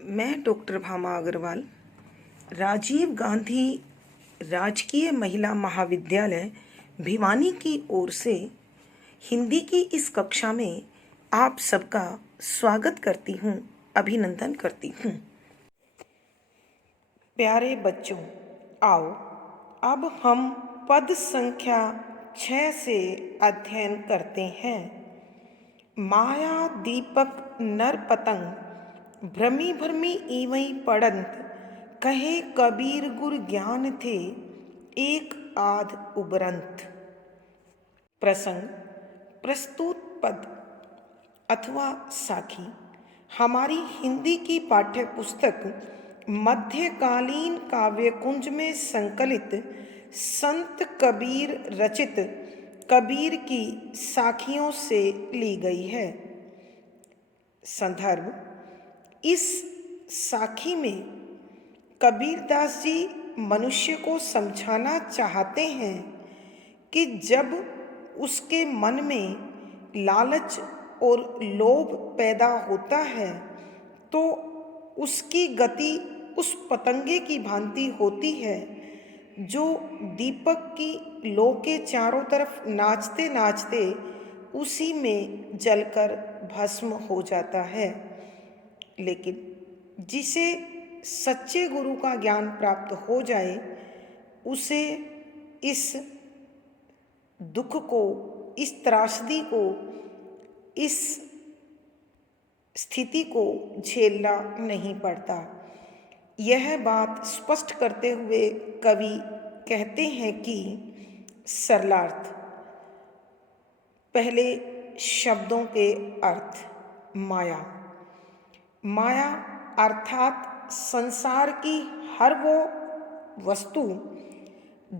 मैं डॉक्टर भामा अग्रवाल राजीव गांधी राजकीय महिला महाविद्यालय भिवानी की ओर से हिंदी की इस कक्षा में आप सबका स्वागत करती हूँ, अभिनंदन करती हूँ। प्यारे बच्चों, आओ अब हम पद संख्या 6 से अध्ययन करते हैं। माया दीपक नर पतंग भ्रमी भ्रमी इवई पड़ंत, कहे कबीर गुर ज्ञान थे एक आध उबरंत। प्रसंग प्रस्तुत पद अथवा साखी हमारी हिंदी की पाठ्य पुस्तक मध्यकालीन काव्यकुंज में संकलित संत कबीर रचित कबीर की साखियों से ली गई है। संदर्भ: इस साखी में कबीरदास जी मनुष्य को समझाना चाहते हैं कि जब उसके मन में लालच और लोभ पैदा होता है तो उसकी गति उस पतंगे की भांति होती है जो दीपक की लौ के चारों तरफ नाचते नाचते उसी में जलकर भस्म हो जाता है। लेकिन जिसे सच्चे गुरु का ज्ञान प्राप्त हो जाए उसे इस दुख को, इस त्रासदी को, इस स्थिति को झेलना नहीं पड़ता। यह बात स्पष्ट करते हुए कवि कहते हैं कि सरलार्थ। पहले शब्दों के अर्थ। माया। माया अर्थात संसार की हर वो वस्तु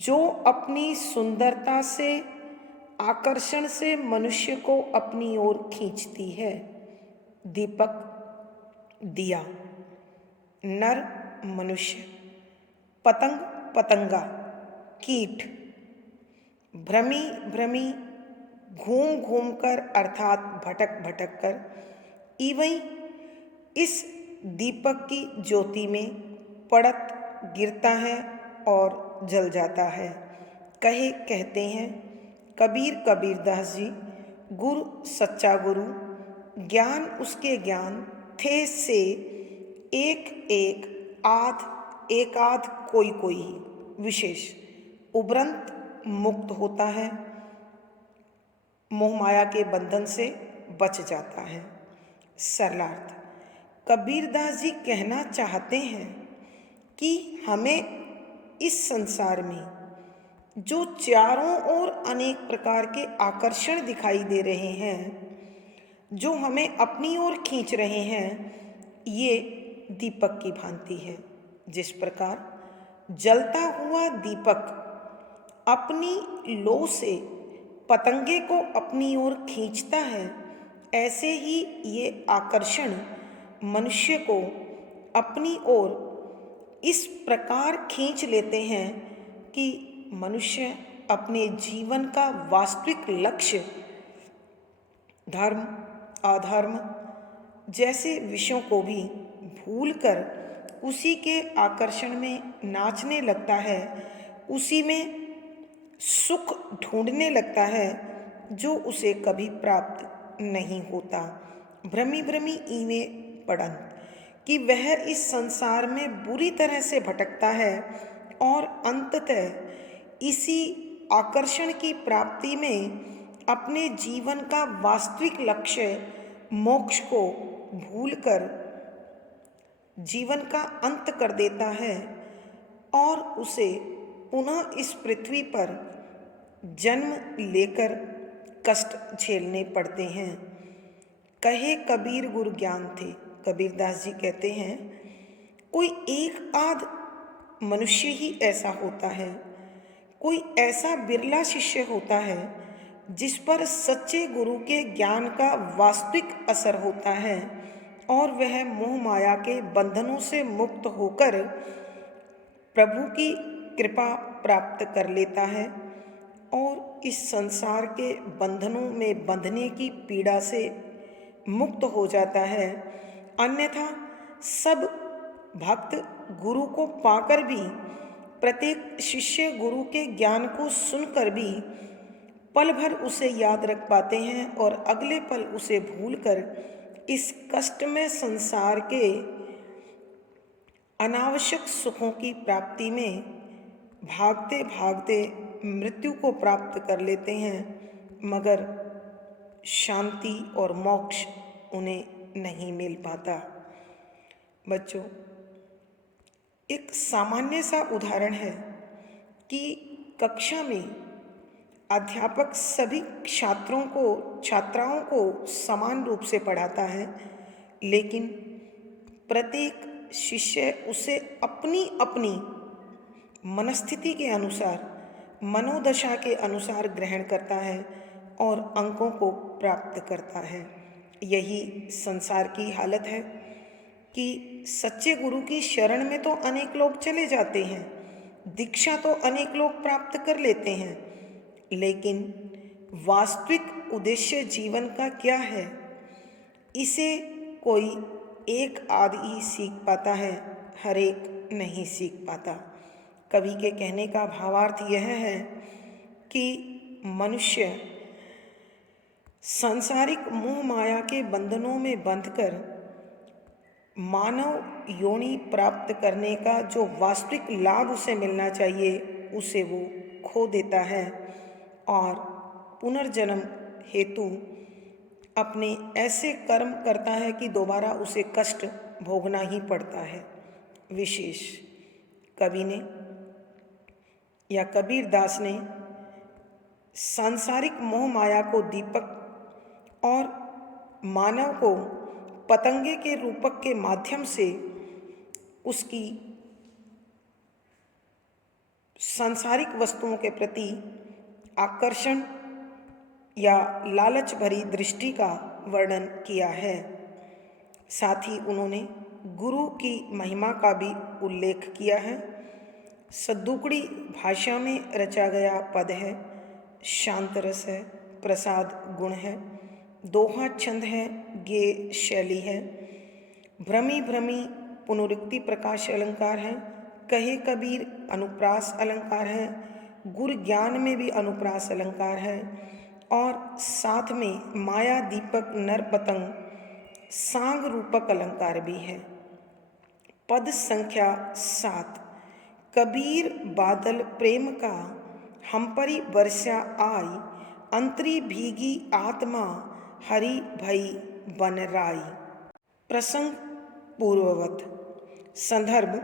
जो अपनी सुंदरता से, आकर्षण से मनुष्य को अपनी ओर खींचती है। दीपक दिया, नर मनुष्य, पतंग पतंगा कीट, भ्रमी भ्रमी घूम घूम कर अर्थात भटक भटक कर, इवई इस दीपक की ज्योति में पड़त गिरता है और जल जाता है। कहे कहते हैं कबीर कबीरदास जी, गुरु सच्चा गुरु, ज्ञान उसके ज्ञान थे से एक एक आध एक आध कोई कोई विशेष उबरंत मुक्त होता है, मोह माया के बंधन से बच जाता है। सरलार्थ: कबीरदास जी कहना चाहते हैं कि हमें इस संसार में जो चारों ओर अनेक प्रकार के आकर्षण दिखाई दे रहे हैं, जो हमें अपनी ओर खींच रहे हैं, ये दीपक की भांति है। जिस प्रकार जलता हुआ दीपक अपनी लौ से पतंगे को अपनी ओर खींचता है, ऐसे ही ये आकर्षण मनुष्य को अपनी ओर इस प्रकार खींच लेते हैं कि मनुष्य अपने जीवन का वास्तविक लक्ष्य धर्म, अधर्म जैसे विषयों को भी भूलकर उसी के आकर्षण में नाचने लगता है, उसी में सुख ढूंढने लगता है जो उसे कभी प्राप्त नहीं होता। भ्रमी भ्रमी इवे पड़ंत कि वह इस संसार में बुरी तरह से भटकता है और अंततः इसी आकर्षण की प्राप्ति में अपने जीवन का वास्तविक लक्ष्य मोक्ष को भूलकर जीवन का अंत कर देता है और उसे पुनः इस पृथ्वी पर जन्म लेकर कष्ट झेलने पड़ते हैं। कहे कबीर गुरु ज्ञान थे। कबीरदास जी कहते हैं कोई एक आध मनुष्य ही ऐसा होता है, कोई ऐसा बिरला शिष्य होता है जिस पर सच्चे गुरु के ज्ञान का वास्तविक असर होता है और वह मोह माया के बंधनों से मुक्त होकर प्रभु की कृपा प्राप्त कर लेता है और इस संसार के बंधनों में बंधने की पीड़ा से मुक्त हो जाता है। अन्यथा सब भक्त गुरु को पाकर भी, प्रत्येक शिष्य गुरु के ज्ञान को सुनकर भी पल भर उसे याद रख पाते हैं और अगले पल उसे भूलकर इस कष्टमय संसार के अनावश्यक सुखों की प्राप्ति में भागते भागते मृत्यु को प्राप्त कर लेते हैं, मगर शांति और मोक्ष उन्हें नहीं मिल पाता। बच्चों, एक सामान्य सा उदाहरण है कि कक्षा में अध्यापक सभी छात्राओं को समान रूप से पढ़ाता है, लेकिन प्रत्येक शिष्य उसे अपनी अपनी मनस्थिति के अनुसार, मनोदशा के अनुसार ग्रहण करता है और अंकों को प्राप्त करता है। यही संसार की हालत है कि सच्चे गुरु की शरण में तो अनेक लोग चले जाते हैं, दीक्षा तो अनेक लोग प्राप्त कर लेते हैं, लेकिन वास्तविक उद्देश्य जीवन का क्या है, इसे कोई एक आध ही सीख पाता है, हर एक नहीं सीख पाता। कवि के कहने का भावार्थ यह है कि मनुष्य सांसारिक मोह माया के बंधनों में बंधकर मानव योनि प्राप्त करने का जो वास्तविक लाभ उसे मिलना चाहिए, उसे वो खो देता है और पुनर्जन्म हेतु अपने ऐसे कर्म करता है कि दोबारा उसे कष्ट भोगना ही पड़ता है। विशेष कवि ने या कबीर दास ने सांसारिक मोह माया को दीपक और मानव को पतंगे के रूपक के माध्यम से उसकी सांसारिक वस्तुओं के प्रति आकर्षण या लालच भरी दृष्टि का वर्णन किया है। साथ ही उन्होंने गुरु की महिमा का भी उल्लेख किया है। सद्दुकड़ी भाषा में रचा गया पद है, शांत रस है, प्रसाद गुण है, दोहा छंद है, गे शैली है, भ्रमी भ्रमी पुनरुक्ति प्रकाश अलंकार है, कहे कबीर अनुप्रास अलंकार है, गुर ज्ञान में भी अनुप्रास अलंकार है और साथ में माया दीपक नर पतंग सांग रूपक अलंकार भी है। पद संख्या 7। कबीर बादल प्रेम का हम परी बरसा आई, अंतरी भीगी आत्मा हरि भई बन राई। प्रसंग पूर्ववत। संदर्भ: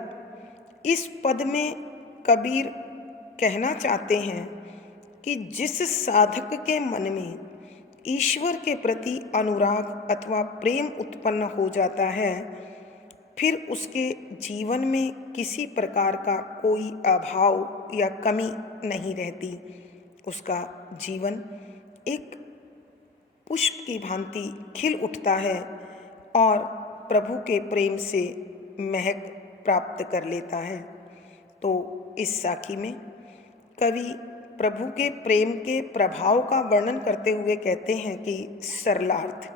इस पद में कबीर कहना चाहते हैं कि जिस साधक के मन में ईश्वर के प्रति अनुराग अथवा प्रेम उत्पन्न हो जाता है, फिर उसके जीवन में किसी प्रकार का कोई अभाव या कमी नहीं रहती। उसका जीवन एक पुष्प की भांति खिल उठता है और प्रभु के प्रेम से महक प्राप्त कर लेता है। तो इस साखी में कवि प्रभु के प्रेम के प्रभाव का वर्णन करते हुए कहते हैं कि सरलार्थ।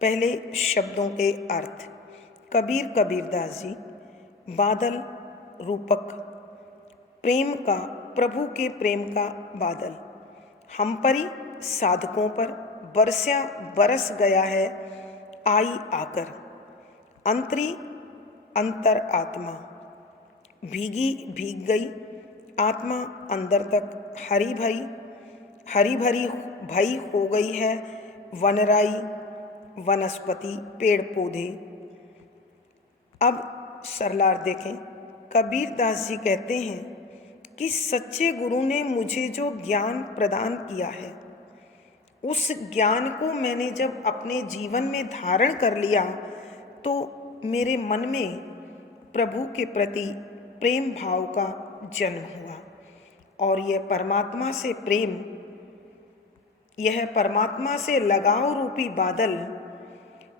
पहले शब्दों के अर्थ। कबीरदास जी। बादल रूपक प्रेम का, प्रभु के प्रेम का बादल हम परी साधकों पर बरसा बरस गया है, आई आकर। अंतरी अंतर आत्मा, भीगी भीग गई आत्मा अंदर तक, हरी भरी भई हो गई है, वनराई वनस्पति पेड़ पौधे। अब सरलार देखें। कबीर दास जी कहते हैं कि सच्चे गुरु ने मुझे जो ज्ञान प्रदान किया है, उस ज्ञान को मैंने जब अपने जीवन में धारण कर लिया तो मेरे मन में प्रभु के प्रति प्रेम भाव का जन्म हुआ और यह परमात्मा से प्रेम, यह परमात्मा से लगाव रूपी बादल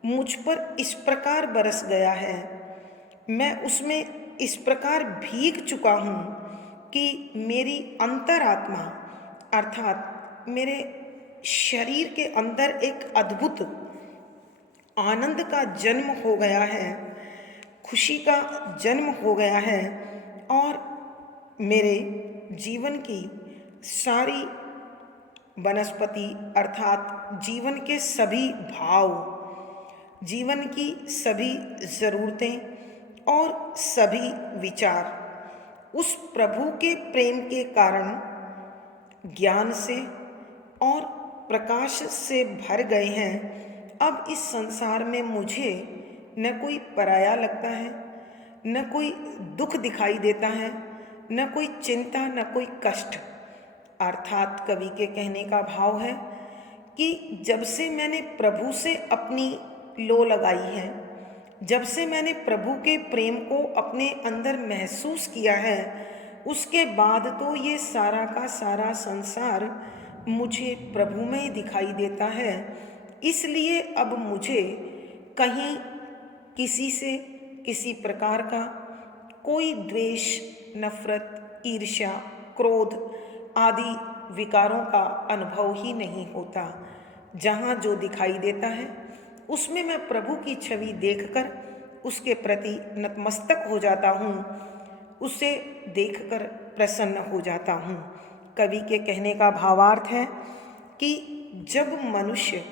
मुझ पर इस प्रकार बरस गया है, मैं उसमें इस प्रकार भीग चुका हूँ कि मेरी अंतरात्मा अर्थात मेरे शरीर के अंदर एक अद्भुत आनंद का जन्म हो गया है खुशी का जन्म हो गया है और मेरे जीवन की सारी वनस्पति अर्थात जीवन के सभी भाव, जीवन की सभी ज़रूरतें और सभी विचार उस प्रभु के प्रेम के कारण ज्ञान से और प्रकाश से भर गए हैं। अब इस संसार में मुझे न कोई पराया लगता है, न कोई दुख दिखाई देता है, न कोई चिंता, न कोई कष्ट। अर्थात कवि के कहने का भाव है कि जब से मैंने प्रभु से अपनी लो लगाई है, जब से मैंने प्रभु के प्रेम को अपने अंदर महसूस किया है, उसके बाद तो ये सारा का सारा संसार मुझे प्रभु में ही दिखाई देता है। इसलिए अब मुझे कहीं किसी से किसी प्रकार का कोई द्वेष, नफरत, ईर्ष्या, क्रोध आदि विकारों का अनुभव ही नहीं होता। जहाँ जो दिखाई देता है उसमें मैं प्रभु की छवि देखकर उसके प्रति नतमस्तक हो जाता हूँ, उसे देखकर प्रसन्न हो जाता हूँ। कवि के कहने का भावार्थ है कि जब मनुष्य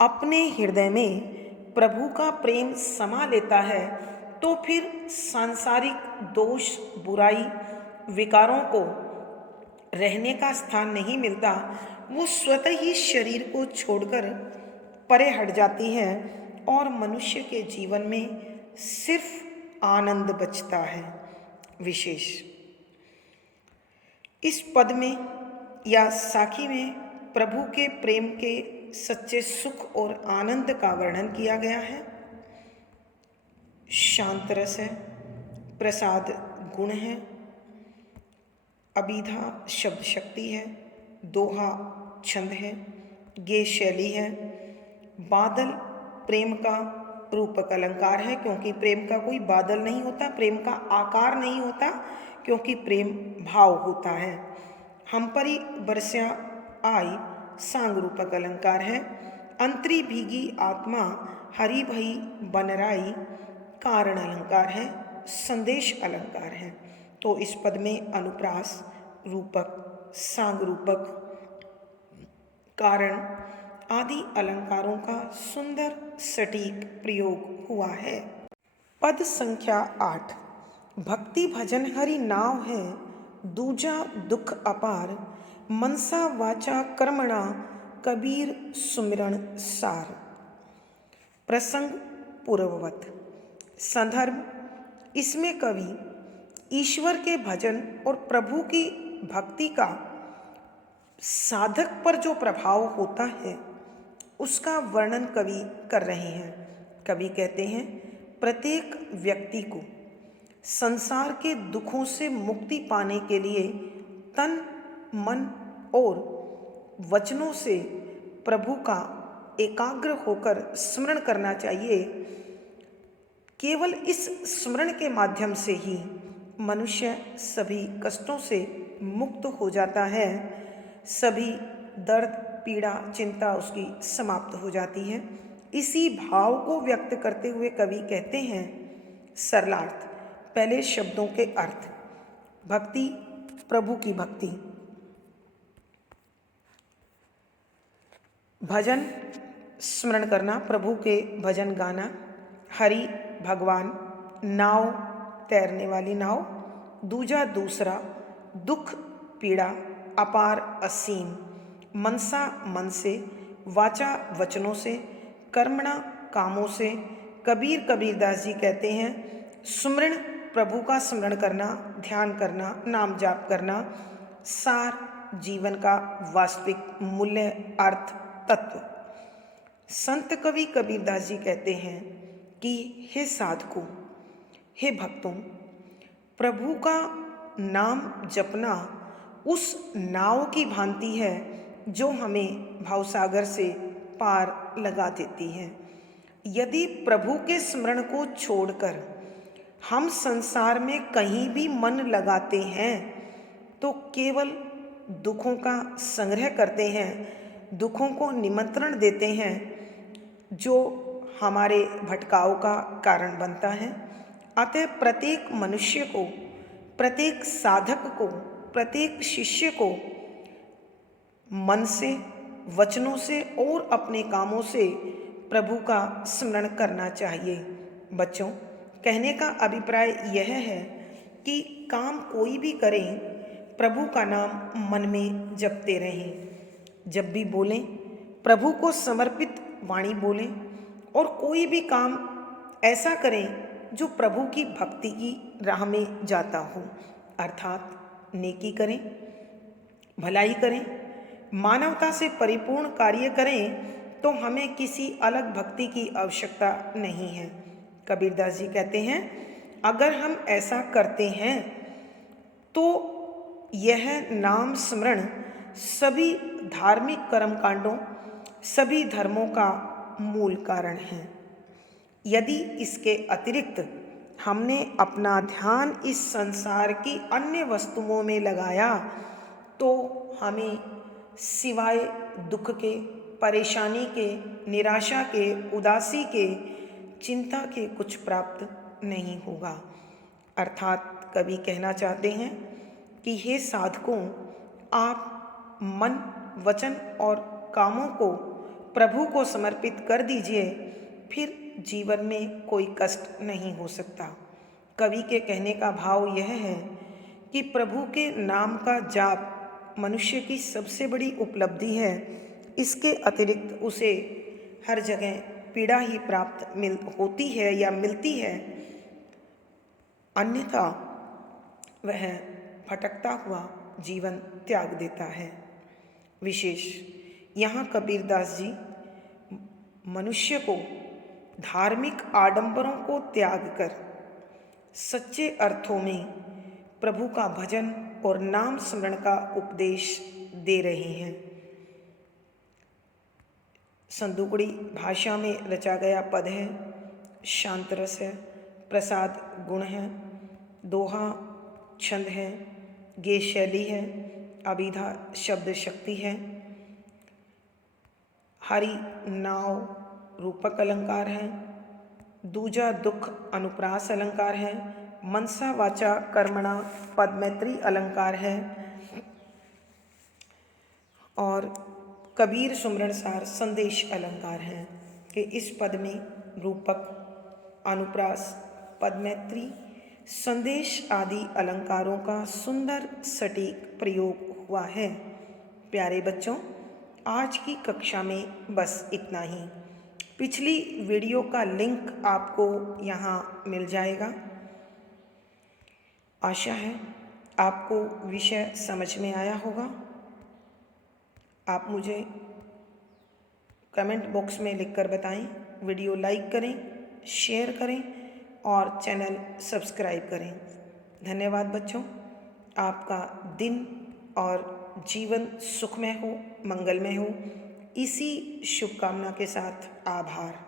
अपने हृदय में प्रभु का प्रेम समा लेता है तो फिर सांसारिक दोष, बुराई, विकारों को रहने का स्थान नहीं मिलता। वो स्वतः ही शरीर को छोड़कर परे हट जाती है और मनुष्य के जीवन में सिर्फ आनंद बचता है। विशेष इस पद में या साखी में प्रभु के प्रेम के सच्चे सुख और आनंद का वर्णन किया गया है। शांत रस है, प्रसाद गुण है, अभिधा शब्द शक्ति है, दोहा छंद है, गे शैली है, बादल प्रेम का रूपक अलंकार है क्योंकि प्रेम का कोई बादल नहीं होता, प्रेम का आकार नहीं होता क्योंकि प्रेम भाव होता है। हम परी बरस्या आई सांग रूपक अलंकार है। अंतरी भीगी आत्मा हरी भई बनराई कारण अलंकार है, संदेश अलंकार है। तो इस पद में अनुप्रास रूपक, सांग रूपक, कारण आदि अलंकारों का सुंदर सटीक प्रयोग हुआ है। पद संख्या 8। भक्ति भजन हरि नाव है, दूजा दुख अपार, मनसा वाचा कर्मणा कबीर सुमिरन सार। प्रसंग पूर्ववत। संदर्भ, इसमें कवि ईश्वर के भजन और प्रभु की भक्ति का साधक पर जो प्रभाव होता है उसका वर्णन कवि कर रहे हैं। कवि कहते हैं, प्रत्येक व्यक्ति को संसार के दुखों से मुक्ति पाने के लिए तन, मन और वचनों से प्रभु का एकाग्र होकर स्मरण करना चाहिए। केवल इस स्मरण के माध्यम से ही मनुष्य सभी कष्टों से मुक्त हो जाता है, सभी दर्द, पीड़ा, चिंता उसकी समाप्त हो जाती है। इसी भाव को व्यक्त करते हुए कवि कहते हैं, सरलार्थ, पहले शब्दों के अर्थ। भक्ति, प्रभु की भक्ति। भजन, स्मरण करना, प्रभु के भजन गाना। हरि, भगवान। नाव, तैरने वाली नाव। दूजा, दूसरा। दुख, पीड़ा। अपार, असीम। मनसा, मन से। वाचा, वचनों से। कर्मणा, कामों से। कबीर कबीरदास जी कहते हैं, सुमरण, प्रभु का स्मरण करना, ध्यान करना, नाम जाप करना। सार, जीवन का वास्तविक मूल्य, अर्थ, तत्व। संत कवि कबीरदास जी कहते हैं कि हे साधकों, हे भक्तों, प्रभु का नाम जपना उस नाव की भांति है जो हमें भवसागर से पार लगा देती है। यदि प्रभु के स्मरण को छोड़कर हम संसार में कहीं भी मन लगाते हैं तो केवल दुखों का संग्रह करते हैं, दुखों को निमंत्रण देते हैं, जो हमारे भटकाव का कारण बनता है। अतः प्रत्येक मनुष्य को, प्रत्येक साधक को, प्रत्येक शिष्य को मन से, वचनों से और अपने कामों से प्रभु का स्मरण करना चाहिए। बच्चों, कहने का अभिप्राय यह है कि काम कोई भी करें, प्रभु का नाम मन में जपते रहें। जब भी बोलें, प्रभु को समर्पित वाणी बोलें और कोई भी काम ऐसा करें जो प्रभु की भक्ति की राह में जाता हो, अर्थात नेकी करें, भलाई करें, मानवता से परिपूर्ण कार्य करें, तो हमें किसी अलग भक्ति की आवश्यकता नहीं है। कबीरदास जी कहते हैं, अगर हम ऐसा करते हैं तो यह नाम स्मरण सभी धार्मिक कर्मकांडों, सभी धर्मों का मूल कारण है। यदि इसके अतिरिक्त हमने अपना ध्यान इस संसार की अन्य वस्तुओं में लगाया तो हमें सिवाय दुख के, परेशानी के, निराशा के, उदासी के, चिंता के कुछ प्राप्त नहीं होगा। अर्थात कवि कहना चाहते हैं कि हे साधकों, आप मन, वचन और कामों को प्रभु को समर्पित कर दीजिए, फिर जीवन में कोई कष्ट नहीं हो सकता। कवि के कहने का भाव यह है कि प्रभु के नाम का जाप मनुष्य की सबसे बड़ी उपलब्धि है। इसके अतिरिक्त उसे हर जगह पीड़ा ही प्राप्त होती है या मिलती है, अन्यथा वह भटकता हुआ जीवन त्याग देता है। विशेष यहाँ कबीरदास जी मनुष्य को धार्मिक आडंबरों को त्याग कर सच्चे अर्थों में प्रभु का भजन और नाम स्मरण का उपदेश दे रहे हैं। संदुकड़ी भाषा में रचा गया पद है, शांत रस है, प्रसाद गुण है, दोहा छंद है, गे शैली है, अभिधा शब्द शक्ति है, हरि नाव रूपक अलंकार है, दूजा दुख अनुप्रास अलंकार है, मनसा वाचा कर्मणा पदमैत्री अलंकार है और कबीर सुमरण सार संदेश अलंकार है कि इस पद में रूपक, अनुप्रास, पदमैत्री, संदेश आदि अलंकारों का सुंदर सटीक प्रयोग हुआ है। प्यारे बच्चों, आज की कक्षा में बस इतना ही। पिछली वीडियो का लिंक आपको यहाँ मिल जाएगा। आशा है आपको विषय समझ में आया होगा। आप मुझे कमेंट बॉक्स में लिखकर बताएं। वीडियो लाइक करें, शेयर करें और चैनल सब्सक्राइब करें। धन्यवाद बच्चों। आपका दिन और जीवन सुखमय हो, मंगलमय हो, इसी शुभकामना के साथ आभार।